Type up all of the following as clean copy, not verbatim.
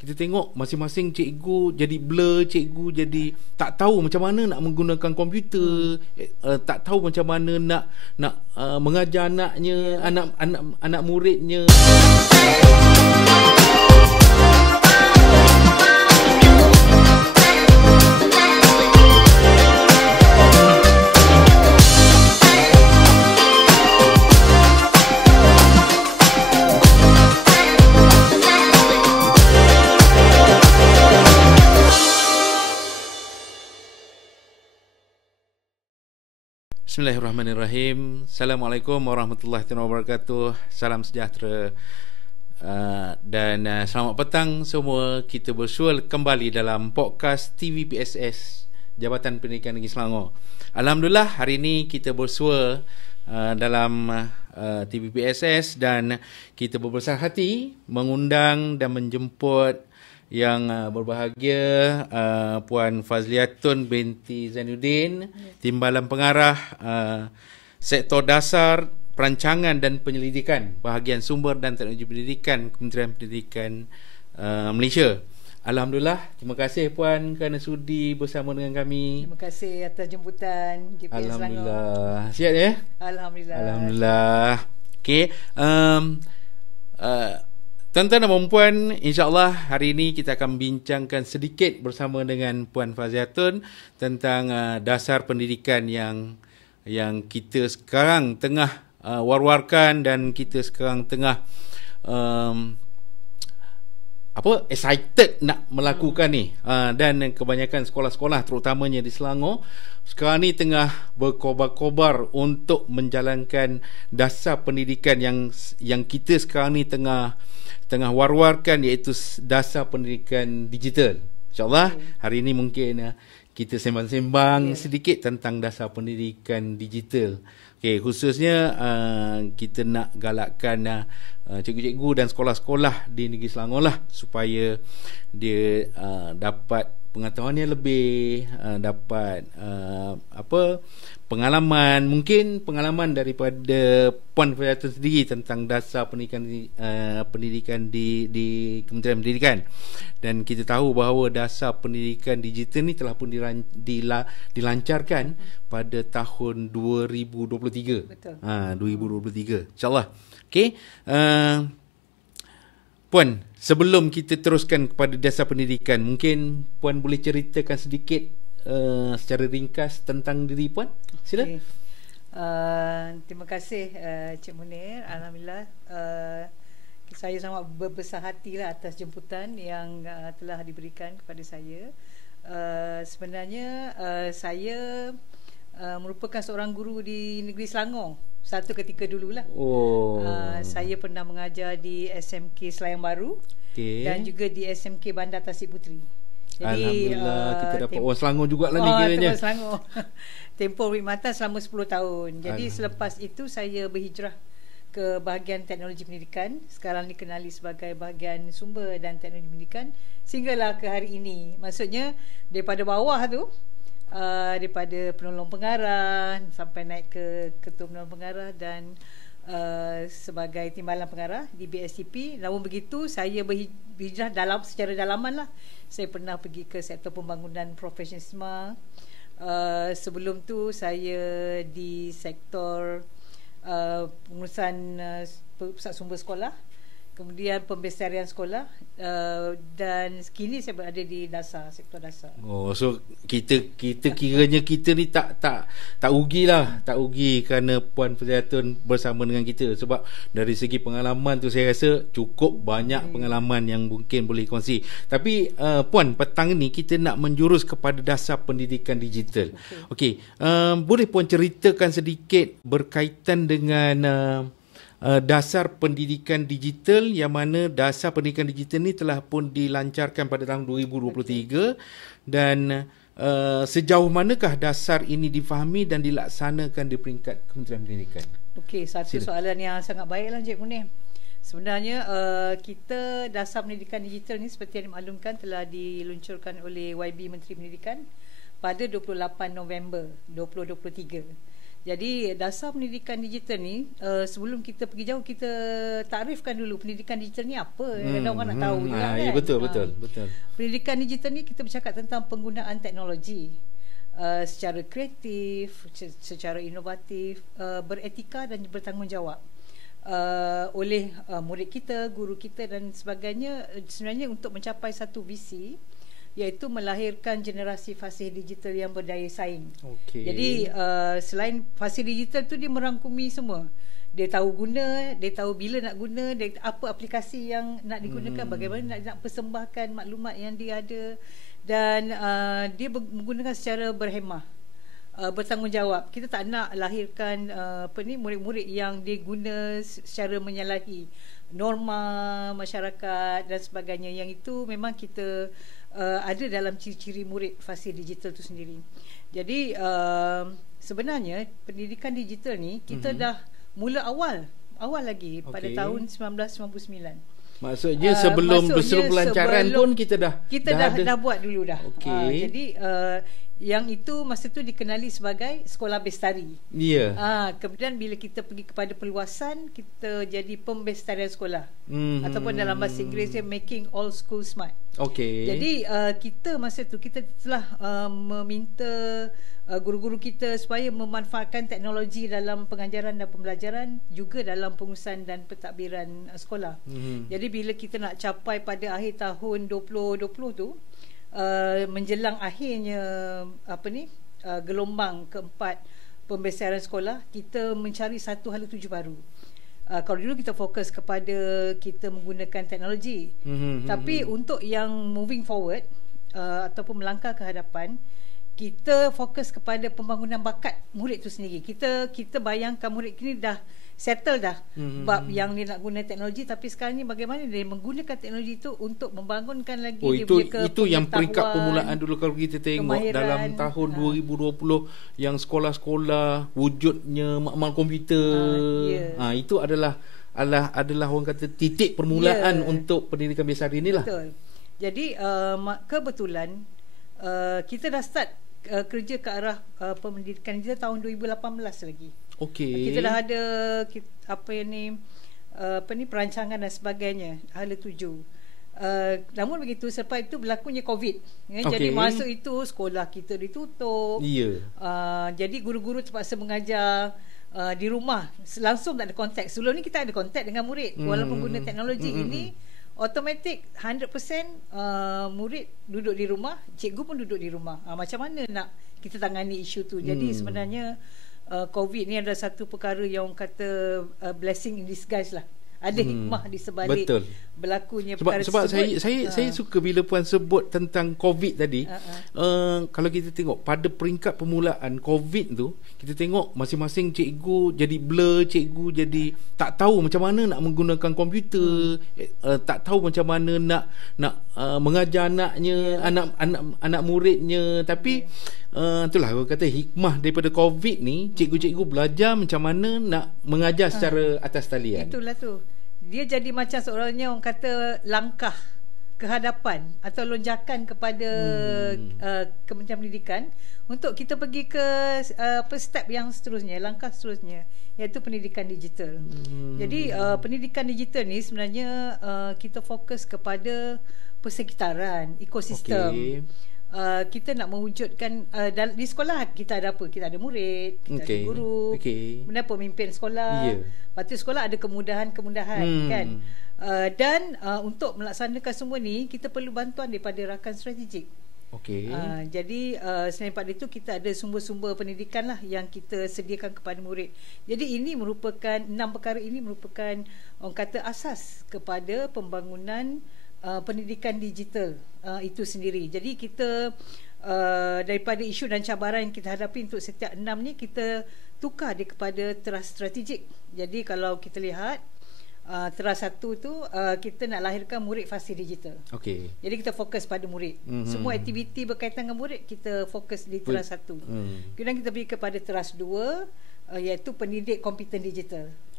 kita tengok masing-masing cikgu jadi blur, cikgu jadi tak tahu macam mana nak menggunakan komputer, tak tahu macam mana nak mengajar anaknya, anak muridnya. Bismillahirrahmanirrahim. Assalamualaikum warahmatullahi wabarakatuh. Salam sejahtera dan selamat petang semua. Kita bersua kembali dalam podcast TVPSS Jabatan Pendidikan Negeri Selangor. Alhamdulillah, hari ini kita bersua dalam TVPSS dan kita berbesar hati mengundang dan menjemput yang berbahagia, Puan Fazliatun binti Zainuddin, Timbalan Pengarah Sektor Dasar, Perancangan dan Penyelidikan, Bahagian Sumber dan Teknologi Pendidikan, Kementerian Pendidikan Malaysia. Alhamdulillah, terima kasih Puan kerana sudi bersama dengan kami. Terima kasih atas jemputan GPS Alhamdulillah. Sihat ya? Alhamdulillah. Alhamdulillah. Okey. Tuan-tuan dan puan, insya-Allah hari ini kita akan bincangkan sedikit bersama dengan Puan Fazliatun tentang dasar pendidikan yang kita sekarang tengah war-warkan dan kita sekarang tengah excited nak melakukan ni. Dan kebanyakan sekolah-sekolah terutamanya di Selangor sekarang ni tengah berkobar-kobar untuk menjalankan dasar pendidikan yang kita sekarang ni tengah war-warkan, iaitu dasar pendidikan digital. InsyaAllah hari ini mungkin kita sembang-sembang sedikit tentang dasar pendidikan digital. Okay, khususnya kita nak galakkan cikgu-cikgu dan sekolah-sekolah di Negeri Selangor lah, supaya dia dapat pengetahuan yang lebih, dapat pengalaman, mungkin pengalaman daripada Puan Fazliatun sendiri tentang dasar pendidikan di Kementerian Pendidikan. Dan kita tahu bahawa dasar pendidikan digital ni telah pun dilancarkan pada tahun 2023. Betul. 2023. InsyaAllah. Okey. Puan, sebelum kita teruskan kepada dasar pendidikan, mungkin Puan boleh ceritakan sedikit secara ringkas tentang diri Puan? Sila. Okay. Terima kasih Cik Munir. Alhamdulillah, saya sangat berbesar hatilah atas jemputan yang telah diberikan kepada saya. Sebenarnya saya merupakan seorang guru di Negeri Selangor satu ketika dululah. Saya pernah mengajar di SMK Selayang Baru, dan juga di SMK Bandar Tasik Puteri. Jadi, Alhamdulillah, kita dapat orang Selangor jugalah ni kiranya. Selangor. Tempoh perkhidmatan selama 10 tahun. Jadi selepas itu saya berhijrah ke bahagian teknologi pendidikan, sekarang dikenali sebagai bahagian sumber dan teknologi pendidikan, sehinggalah ke hari ini. Maksudnya daripada bawah tu, daripada penolong pengarah sampai naik ke ketua penolong pengarah dan sebagai timbalan pengarah di BSTP. Namun begitu, saya berhijrah secara dalaman lah. Saya pernah pergi ke sektor pembangunan profesionalisme. Sebelum tu saya di sektor pengurusan pusat sumber sekolah, kemudian pembesarian sekolah, dan kini saya berada di sektor dasar. So kita kiranya kita ni tak rugi kerana Puan Fazliatun bersama dengan kita, sebab dari segi pengalaman tu saya rasa cukup banyak pengalaman yang mungkin boleh kongsi. Tapi Puan, petang ni kita nak menjurus kepada dasar pendidikan digital. Okey, boleh Puan ceritakan sedikit berkaitan dengan dasar pendidikan digital, yang mana dasar pendidikan digital ni telah pun dilancarkan pada tahun 2023, dan sejauh manakah dasar ini difahami dan dilaksanakan di peringkat Kementerian Pendidikan? Okey, satu soalan yang sangat baiklah Encik Munir. Sebenarnya kita dasar pendidikan digital ni seperti yang dimaklumkan telah diluncurkan oleh YB Menteri Pendidikan pada 28 November 2023. Jadi dasar pendidikan digital ni, sebelum kita pergi jauh, kita takrifkan dulu pendidikan digital ni apa. Kadang orang nak tahu juga kan. Ya, betul. Pendidikan digital ni kita bercakap tentang penggunaan teknologi secara kreatif, secara inovatif, beretika dan bertanggungjawab oleh murid kita, guru kita dan sebagainya, sebenarnya untuk mencapai satu visi, iaitu melahirkan generasi fasih digital yang berdaya saing. Jadi selain fasih digital tu, dia merangkumi semua. Dia tahu guna, dia tahu bila nak guna, dia apa aplikasi yang nak digunakan, bagaimana nak persembahkan maklumat yang dia ada, dan dia menggunakan secara berhemah, bertanggungjawab. Kita tak nak lahirkan murid-murid yang dia guna secara menyalahi norma masyarakat dan sebagainya. Yang itu memang kita ada dalam ciri-ciri murid fasih digital tu sendiri. Jadi sebenarnya pendidikan digital ni kita dah mula awal lagi pada tahun 1999. Maksudnya sebelum berseru pelancaran pun kita dah buat dulu dah. Jadi yang itu masa tu dikenali sebagai sekolah bestari. Ya. Kemudian bila kita pergi kepada perluasan, kita jadi pembestarian sekolah. Ataupun dalam bahasa Inggerisnya making all school smart. Jadi kita masa tu kita telah meminta guru-guru kita supaya memanfaatkan teknologi dalam pengajaran dan pembelajaran, juga dalam pengurusan dan pentadbiran sekolah. Jadi bila kita nak capai pada akhir tahun 2020 tu, menjelang akhirnya gelombang keempat pembestarian sekolah, kita mencari satu hala tuju baru. Kalau dulu kita fokus kepada kita menggunakan teknologi, tapi untuk yang moving forward ataupun melangkah ke hadapan, kita fokus kepada pembangunan bakat murid tu sendiri. Kita bayangkan murid kini dah settle dah bab yang dia nak guna teknologi, tapi sekarang ni bagaimana dia menggunakan teknologi itu untuk membangunkan lagi dia punya itu yang peringkat permulaan dulu. Kalau kita tengok dalam tahun 2020 yang sekolah-sekolah wujudnya makmal komputer, itu adalah orang kata titik permulaan untuk pendidikan bestari inilah. Betul. Jadi kebetulan kita dah start kerja ke arah pendidikan digital tahun 2018 lagi. Kita dah ada perancangan dan sebagainya, hala tuju. Namun begitu, selepas itu berlakunya COVID. Jadi masa itu sekolah kita ditutup. Jadi guru-guru terpaksa mengajar di rumah, langsung tak ada kontak. Sebelum ni kita ada kontak dengan murid, walaupun guna teknologi ini automatik 100% murid duduk di rumah, cikgu pun duduk di rumah. Macam mana nak kita tangani isu tu? Jadi sebenarnya COVID ni adalah satu perkara yang orang kata blessing in disguise lah. Ada hikmah di sebalik berlakunya perkara sebab tersebut. saya suka bila puan sebut tentang COVID tadi. Kalau kita tengok pada peringkat permulaan COVID tu, kita tengok masing-masing cikgu jadi blur, cikgu jadi tak tahu macam mana nak menggunakan komputer, tak tahu macam mana nak mengajar anaknya, anak muridnya. Tapi itulah aku kata hikmah daripada COVID ni, cikgu-cikgu belajar macam mana nak mengajar secara atas talian. Itulah tu. Dia jadi macam seorangnya orang kata langkah ke hadapan atau lonjakan kepada Kementerian Pendidikan untuk kita pergi ke step yang seterusnya, langkah seterusnya, iaitu pendidikan digital. Jadi pendidikan digital ni sebenarnya kita fokus kepada persekitaran, ekosistem. Kita nak mewujudkan di sekolah kita ada apa? Kita ada murid, kita ada guru, kemudian pemimpin sekolah. Lepas tu sekolah ada kemudahan-kemudahan kan. Dan untuk melaksanakan semua ni kita perlu bantuan daripada rakan strategik. Jadi selain daripada itu kita ada sumber-sumber pendidikan lah yang kita sediakan kepada murid. Jadi ini merupakan 6 perkara ini merupakan orang kata asas kepada pembangunan pendidikan digital itu sendiri. Jadi kita daripada isu dan cabaran yang kita hadapi untuk setiap 6 ni, kita tukar dia kepada teras strategik. Jadi kalau kita lihat teras 1 tu kita nak lahirkan murid fasih digital. Jadi kita fokus pada murid. Semua aktiviti berkaitan dengan murid kita fokus di teras 1. Kemudian kita pergi kepada teras 2 iaitu pendidik kompeten digital.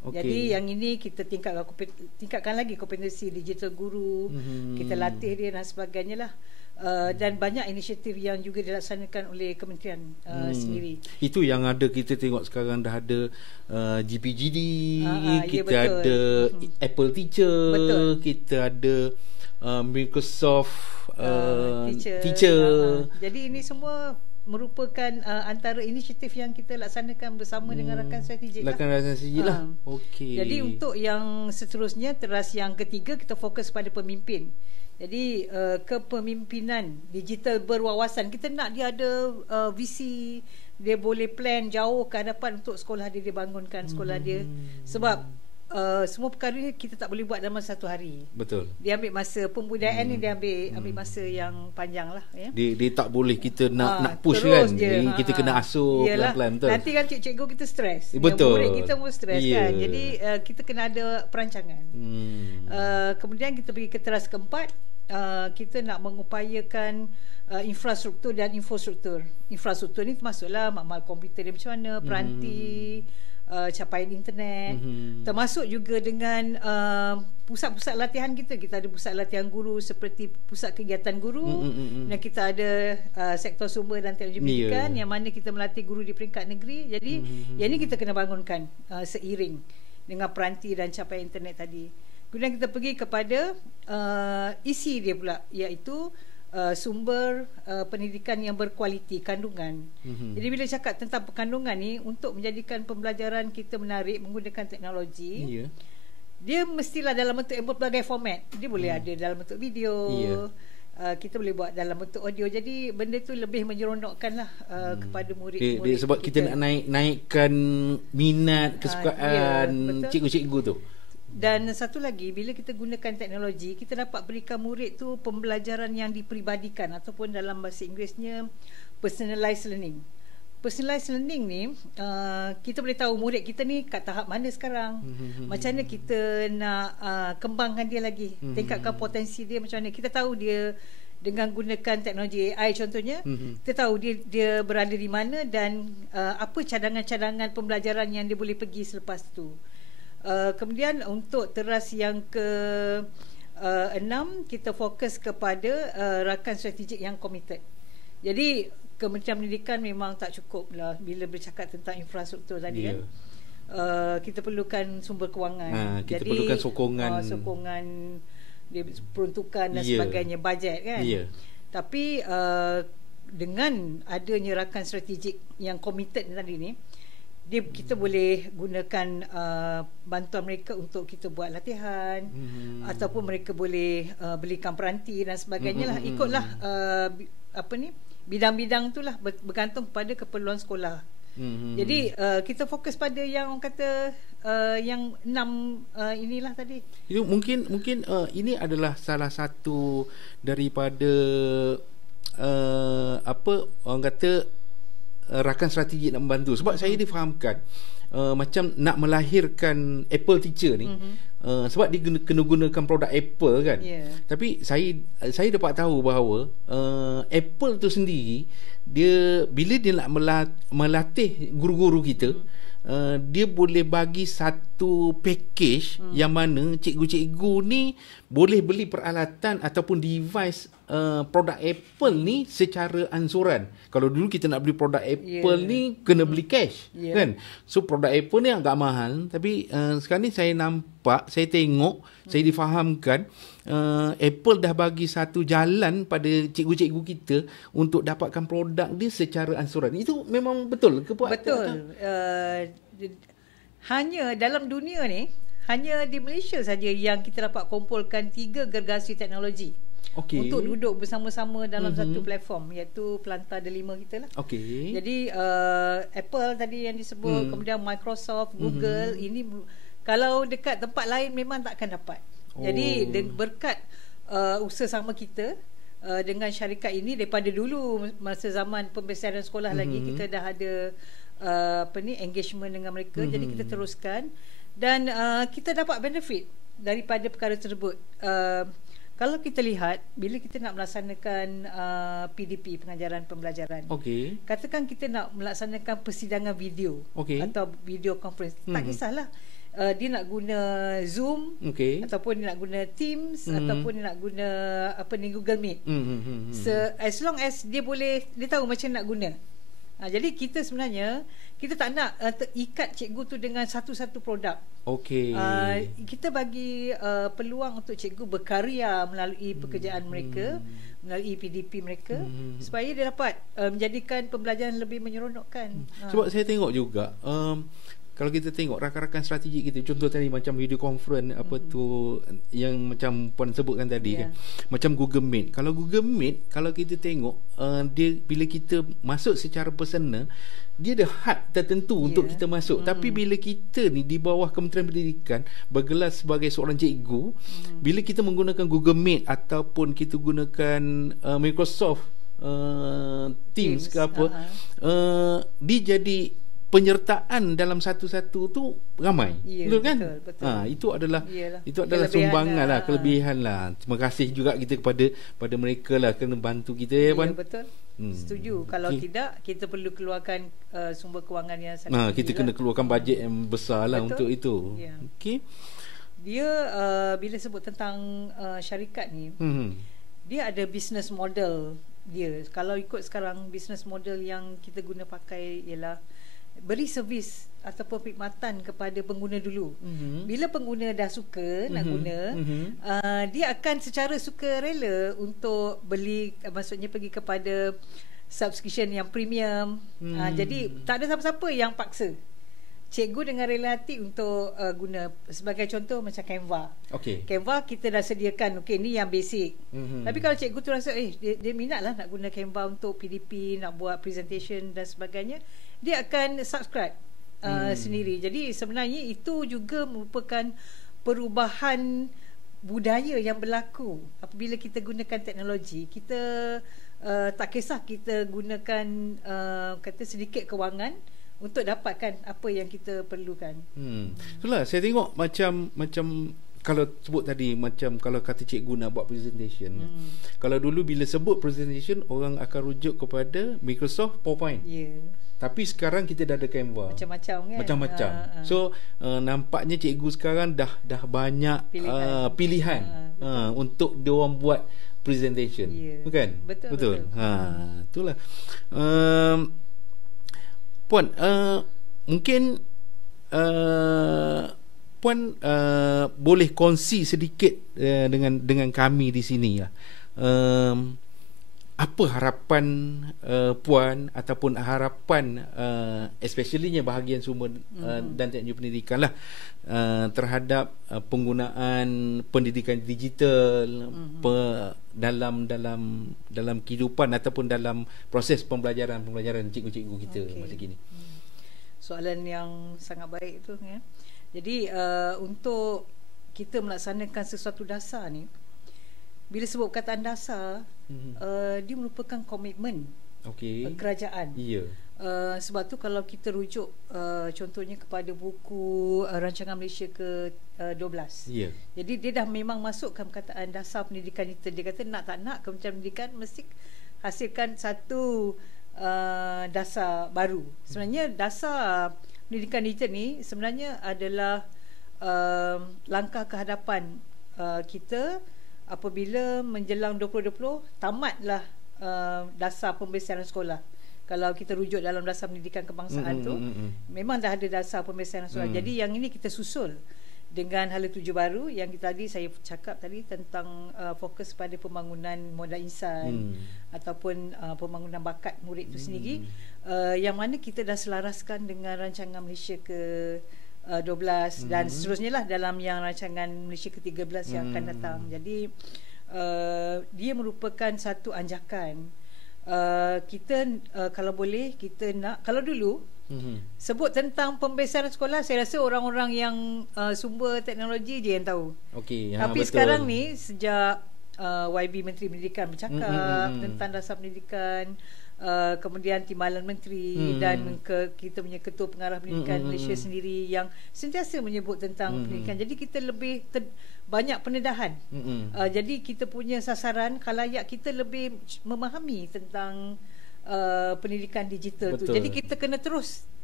Jadi yang ini kita tingkatkan lagi kompetensi digital guru, kita latih dia dan sebagainya lah. Dan banyak inisiatif yang juga dilaksanakan oleh kementerian sendiri. Itu yang ada, kita tengok sekarang dah ada GPGD, kita ya, ada Apple Teacher, kita ada Microsoft Teacher. Jadi ini semua merupakan antara inisiatif yang kita laksanakan bersama dengan rakan strategik lah. Okey. Jadi untuk yang seterusnya, teras yang ketiga, kita fokus pada pemimpin. Jadi kepemimpinan digital berwawasan. Kita nak dia ada visi, dia boleh plan jauh ke hadapan untuk sekolah dia bangunkan sekolah dia. Sebab semua perkara ni kita tak boleh buat dalam satu hari. Betul. Dia ambil masa pembudayaan ni, dia ambil masa yang panjang lah, ya. Dia tak boleh kita nak push kan. Kita kena asuh pelan-pelan. Betul. Nanti kan cikgu kita stres. Betul. Murid kita pun stres kan. Jadi kita kena ada perancangan. Kemudian kita pergi ke teras keempat, kita nak mengupayakan infrastruktur dan infostruktur. Infrastruktur ni termasuklah makmal komputer dia macam mana, peranti, capaian internet, termasuk juga dengan pusat-pusat latihan kita. Kita ada pusat latihan guru seperti pusat kegiatan guru, dan kita ada sektor sumber dan teknologi pendidikan yang mana kita melatih guru di peringkat negeri. Jadi yang ini kita kena bangunkan seiring dengan peranti dan capaian internet tadi. Kemudian kita pergi kepada isi dia pula, iaitu sumber pendidikan yang berkualiti, kandungan. Jadi bila cakap tentang kandungan ni, untuk menjadikan pembelajaran kita menarik menggunakan teknologi, dia mestilah dalam bentuk berbagai format. Dia boleh ada dalam bentuk video, kita boleh buat dalam bentuk audio. Jadi benda tu lebih menyeronokkan lah kepada murid-murid sebab kita nak naikkan minat, kesukaan cikgu-cikgu tu. Dan satu lagi, bila kita gunakan teknologi, kita dapat berikan murid tu pembelajaran yang diperibadikan, ataupun dalam bahasa Inggerisnya personalized learning. Personalized learning ni, kita boleh tahu murid kita ni kat tahap mana sekarang, macam mana kita nak kembangkan dia lagi, tingkatkan potensi dia macam mana. Kita tahu dia dengan gunakan teknologi AI contohnya, kita tahu dia berada di mana dan apa cadangan-cadangan pembelajaran yang dia boleh pergi selepas tu. Kemudian untuk teras yang ke-6, kita fokus kepada rakan strategik yang committed. Jadi Kementerian Pendidikan memang tak cukup lah bila bercakap tentang infrastruktur tadi kan. Kita perlukan sumber kewangan. Kita perlukan sokongan dia, peruntukan dan sebagainya, bajet kan. Tapi dengan adanya rakan strategik yang committed tadi ni, kita boleh gunakan bantuan mereka untuk kita buat latihan, ataupun mereka boleh belikan peranti dan sebagainya lah. Ikutlah bidang-bidang tu lah, bergantung pada keperluan sekolah. Jadi kita fokus pada yang orang kata yang 6 inilah tadi. Itu mungkin ini adalah salah satu daripada orang kata rakan strategik nak membantu. Sebab saya difahamkan macam nak melahirkan Apple Teacher ni, sebab dia kena gunakan produk Apple kan. Tapi saya dapat tahu bahawa Apple tu sendiri, dia bila dia nak melatih guru-guru kita, dia boleh bagi satu package yang mana cikgu-cikgu ni boleh beli peralatan ataupun device produk Apple ni secara ansuran. Kalau dulu kita nak beli produk Apple ni kena beli cash kan. So produk Apple ni agak mahal, tapi sekarang ni saya nampak, saya tengok, saya difahamkan Apple dah bagi satu jalan pada cikgu-cikgu kita untuk dapatkan produk dia secara ansuran. Itu memang betul ke Puan? Betul. Hanya dalam dunia ni, hanya di Malaysia saja yang kita dapat kumpulkan 3 gergasi teknologi untuk duduk bersama-sama dalam satu platform, iaitu Pelantar Delima kita lah. Jadi Apple tadi yang disebut, kemudian Microsoft, Google, ini kalau dekat tempat lain memang tak akan dapat. Jadi berkat usaha sama kita dengan syarikat ini, daripada dulu masa zaman pembesarian sekolah lagi, kita dah ada engagement dengan mereka. Jadi kita teruskan dan kita dapat benefit daripada perkara tersebut. Kalau kita lihat, bila kita nak melaksanakan PDP, pengajaran pembelajaran, katakan kita nak melaksanakan persidangan video atau video conference, tak kisahlah dia nak guna Zoom, ataupun dia nak guna Teams, ataupun dia nak guna Google Meet. As long as dia tahu macam nak guna. Jadi kita sebenarnya kita tak nak ikat cikgu tu dengan satu-satu produk. Kita bagi peluang untuk cikgu berkarya melalui pekerjaan mereka, melalui PDP mereka, supaya dia dapat menjadikan pembelajaran lebih menyeronokkan. Sebab saya tengok juga kalau kita tengok rakan-rakan strategik kita, contoh tadi macam video conference tu yang macam puan sebutkan tadi kan, macam Google Meet. Kalau Google Meet, kalau kita tengok dia bila kita masuk secara personal, dia ada had tertentu untuk kita masuk. Tapi bila kita ni di bawah Kementerian Pendidikan bergelar sebagai seorang cikgu, bila kita menggunakan Google Meet ataupun kita gunakan Microsoft Teams ke apa, dia jadi penyertaan dalam satu-satu tu ramai. Betul kan? Betul. Itu adalah sumbangan lah, kelebihan lah. Terima kasih juga kita kepada mereka lah kena bantu kita ya, Puan. Betul. Setuju. Kalau tidak, kita perlu keluarkan sumber kewangan yang sangat tinggi. Kita kena keluarkan bajet yang besar lah untuk itu. Dia bila sebut tentang syarikat ni, dia ada business model dia. Kalau ikut sekarang, business model yang kita guna pakai ialah beri servis ataupun perkhidmatan kepada pengguna dulu. Bila pengguna dah suka nak guna, dia akan secara sukarela untuk beli, maksudnya pergi kepada subscription yang premium. Jadi tak ada siapa-siapa yang paksa. Cikgu dengan rela hati untuk guna. Sebagai contoh macam Canva. Canva kita dah sediakan, ni yang basic. Tapi kalau cikgu tu rasa dia minat lah nak guna Canva untuk PDP, nak buat presentation dan sebagainya, dia akan subscribe sendiri. Jadi sebenarnya itu juga merupakan perubahan budaya yang berlaku apabila kita gunakan teknologi. Kita tak kisah kita gunakan kata sedikit kewangan untuk dapatkan apa yang kita perlukan. Itulah saya tengok macam kalau sebut tadi, macam kalau kata cikgu nak buat presentation, kalau dulu bila sebut presentation orang akan rujuk kepada Microsoft PowerPoint. Tapi sekarang kita dah ada Canva. Macam-macam kan. Macam-macam. So nampaknya cikgu sekarang dah banyak pilihan untuk dia orang buat presentation. Bukan? Betul. Itulah. Puan, mungkin Puan boleh kongsi sedikit dengan kami di sini lah. Apa harapan Puan ataupun harapan especiallynya bahagian sumber dan teknologi pendidikan lah terhadap penggunaan pendidikan digital dalam kehidupan ataupun dalam proses pembelajaran cikgu-cikgu kita masa kini. Soalan yang sangat baik tu ya. Jadi untuk kita melaksanakan sesuatu dasar ni, bila sebut perkataan dasar, dia merupakan komitmen kerajaan. Sebab tu kalau kita rujuk contohnya kepada buku Rancangan Malaysia ke-12, jadi dia dah memang masukkan perkataan dasar pendidikan kita. Dia kata nak tak nak Kementerian Pendidikan mesti hasilkan satu dasar baru. Sebenarnya dasar pendidikan digital ni sebenarnya adalah langkah ke hadapan kita apabila menjelang 2020 tamatlah dasar pembesiaran sekolah. Kalau kita rujuk dalam dasar pendidikan kebangsaan tu memang dah ada dasar pembesiaran sekolah. Jadi yang ini kita susul dengan hala tuju baru yang tadi saya cakap tadi tentang fokus pada pembangunan modal insan ataupun pembangunan bakat murid itu sendiri, yang mana kita dah selaraskan dengan rancangan Malaysia ke-12 dan seterusnya lah dalam yang rancangan Malaysia ke-13 yang akan datang. Jadi dia merupakan satu anjakan. Kita kalau boleh kita nak, kalau dulu sebut tentang pembesiaran sekolah, saya rasa orang-orang yang sumber teknologi je yang tahu. Tapi betul. Sekarang ni sejak YB Menteri Pendidikan bercakap tentang dasar pendidikan, kemudian Timbalan Menteri dan kita punya Ketua Pengarah Pendidikan Malaysia sendiri yang sentiasa menyebut tentang pendidikan. Jadi kita lebih banyak pendedahan. Jadi kita punya sasaran khalayak kita lebih memahami tentang pendidikan digital tu. Jadi kita kena terus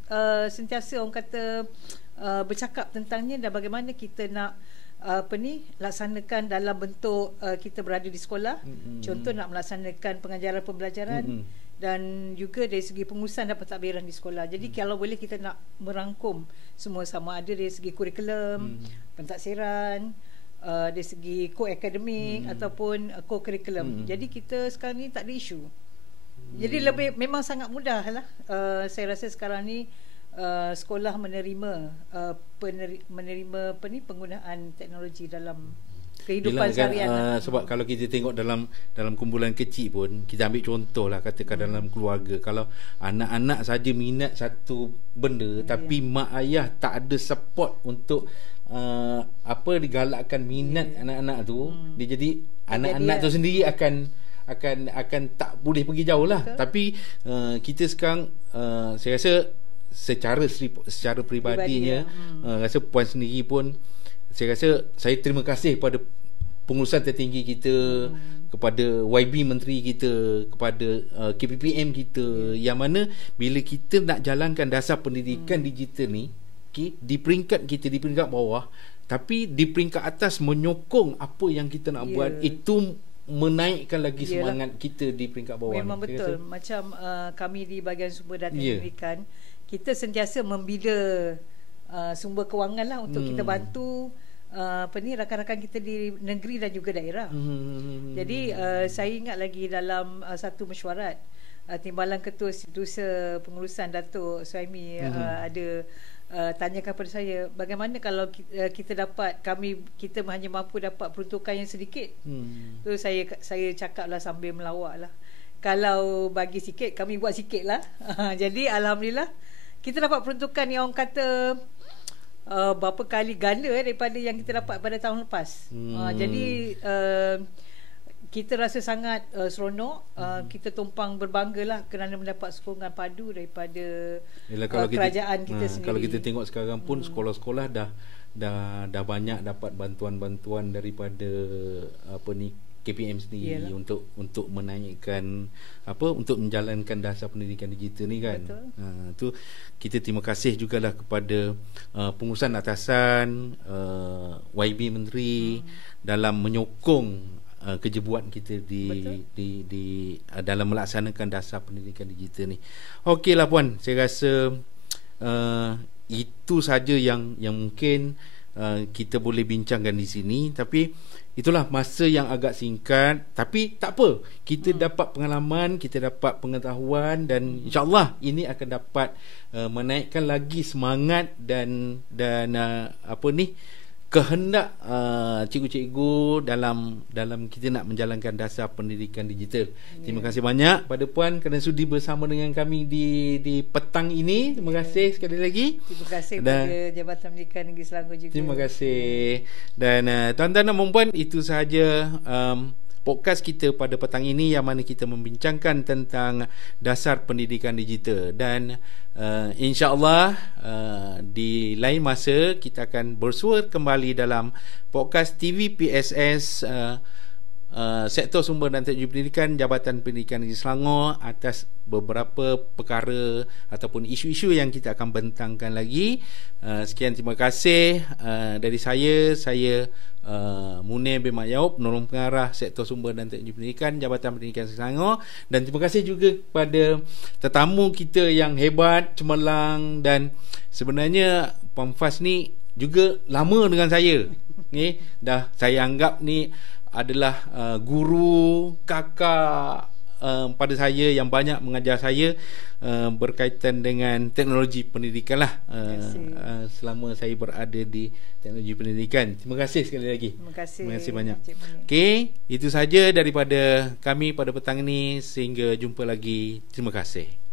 sentiasa orang kata bercakap tentangnya dan bagaimana kita nak laksanakan dalam bentuk kita berada di sekolah. Contoh nak melaksanakan pengajaran pembelajaran dan juga dari segi pengurusan dan pentadbiran di sekolah. Jadi kalau boleh kita nak merangkum semua, sama ada dari segi kurikulum, pentadbiran, dari segi co-akademik ataupun co-curriculum. Jadi kita sekarang ni tak ada isu. Jadi lebih memang sangat mudah lah. Saya rasa sekarang ni sekolah menerima penggunaan teknologi dalam kehidupan seharian. Sebab kalau kita tengok dalam kumpulan kecil pun, kita ambil contoh lah, katakan dalam keluarga, kalau anak-anak saja minat satu benda tapi mak ayah tak ada support untuk digalakkan minat anak-anak tu, dia jadi anak-anak tu sendiri akan tak boleh pergi jauh lah. Tapi kita sekarang saya rasa secara peribadinya, rasa puan sendiri pun, saya rasa saya terima kasih kepada pengurusan tertinggi kita, kepada YB menteri kita, kepada KPPM kita, yang mana bila kita nak jalankan dasar pendidikan digital ni, di peringkat kita, di peringkat bawah, tapi di peringkat atas menyokong apa yang kita nak buat, itu menaikkan lagi semangat kita di peringkat bawah. Memang betul. Macam kami di bahagian sumber data pendidikan, kita sentiasa membina sumber kewangan lah untuk kita bantu rakan-rakan kita di negeri dan juga daerah. Jadi saya ingat lagi dalam satu mesyuarat, Timbalan Ketua Setiausaha Pengurusan Datuk Suhaimi ada tanyakan kepada saya, bagaimana kalau kita hanya mampu dapat peruntukan yang sedikit. So saya cakap lah sambil melawak lah, kalau bagi sikit, kami buat sikit lah. Jadi alhamdulillah kita dapat peruntukan yang orang kata berapa kali ganda daripada yang kita dapat pada tahun lepas. Jadi kita rasa sangat seronok. Kita tumpang berbanggalah kerana mendapat sokongan padu daripada kerajaan kita sendiri. Kalau kita tengok sekarang pun sekolah-sekolah dah banyak dapat bantuan-bantuan daripada KPM sendiri untuk menaikkan untuk menjalankan dasar pendidikan digital ni kan. Tu kita terima kasih jugalah kepada pengurusan atasan, YB menteri dalam menyokong kerja buat kita di dalam melaksanakan dasar pendidikan digital ni. Okeylah puan, saya rasa itu saja yang mungkin kita boleh bincangkan di sini. Tapi itulah masa yang agak singkat, tapi tak apa, kita dapat pengalaman, kita dapat pengetahuan, dan insyaAllah ini akan dapat menaikkan lagi semangat dan kehendak cikgu-cikgu dalam kita nak menjalankan dasar pendidikan digital. Terima kasih banyak pada puan kerana sudi bersama dengan kami di petang ini. Terima kasih sekali lagi. Terima kasih kepada Jabatan Pendidikan Negeri Selangor juga. Terima kasih. Dan tuan-tuan dan puan, itu sahaja podcast kita pada petang ini, yang mana kita membincangkan tentang dasar pendidikan digital. Dan insya-Allah di lain masa kita akan bersua kembali dalam podcast TVPSS Sektor Sumber dan Teknologi Pendidikan Jabatan Pendidikan Negeri Selangor atas beberapa perkara ataupun isu-isu yang kita akan bentangkan lagi. Sekian, terima kasih dari saya Munir bin Mat Yaaub, penolong pengarah Sektor Sumber dan Teknologi Pendidikan Jabatan Pendidikan Selangor. Dan terima kasih juga kepada tetamu kita yang hebat, cemerlang, dan sebenarnya Puan Faz ni juga lama dengan saya. Dah saya anggap ni adalah guru, kakak pada saya yang banyak mengajar saya berkaitan dengan teknologi pendidikan lah selama saya berada di teknologi pendidikan. Terima kasih sekali lagi. Terima kasih banyak. Okey, itu saja daripada kami pada petang ini. Sehingga jumpa lagi. Terima kasih.